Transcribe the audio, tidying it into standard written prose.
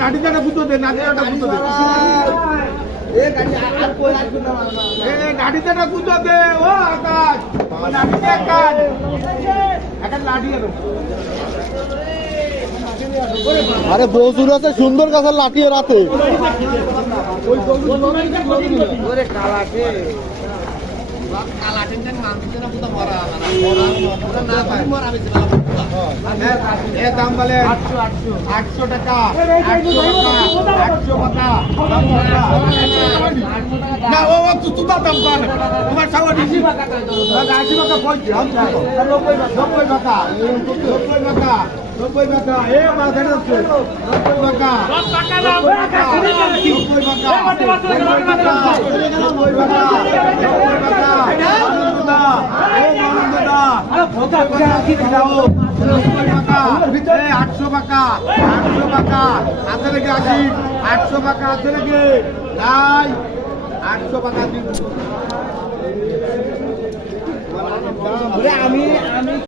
নাটিটা গুঁতো দে, নাটিটা গুঁতো দে, নাটিটা গুঁতো দে। ও আকাশ, নাটিতে কাজ একটা লাঠি আনো। আরে বসুর আছে সুন্দর গাছের লাঠিয়ে রাতে দাম বলে 800 টাকা, 800 টাকা না। ও তুতার দাম কর, তোমার সাগর 80 টাকা পড়ছে, 90 টাকা, 90 টাকা, 90 টাকা। এ আমার ধরে যাচ্ছে 90 টাকা, 90 টাকা, 90 টাকা, 90 টাকা। আটশো টাকা, 800 টাকা হাতে রেখে আসি, 800 টাকা হাতে রেখে নাই, 800 টাকা দিব। আমি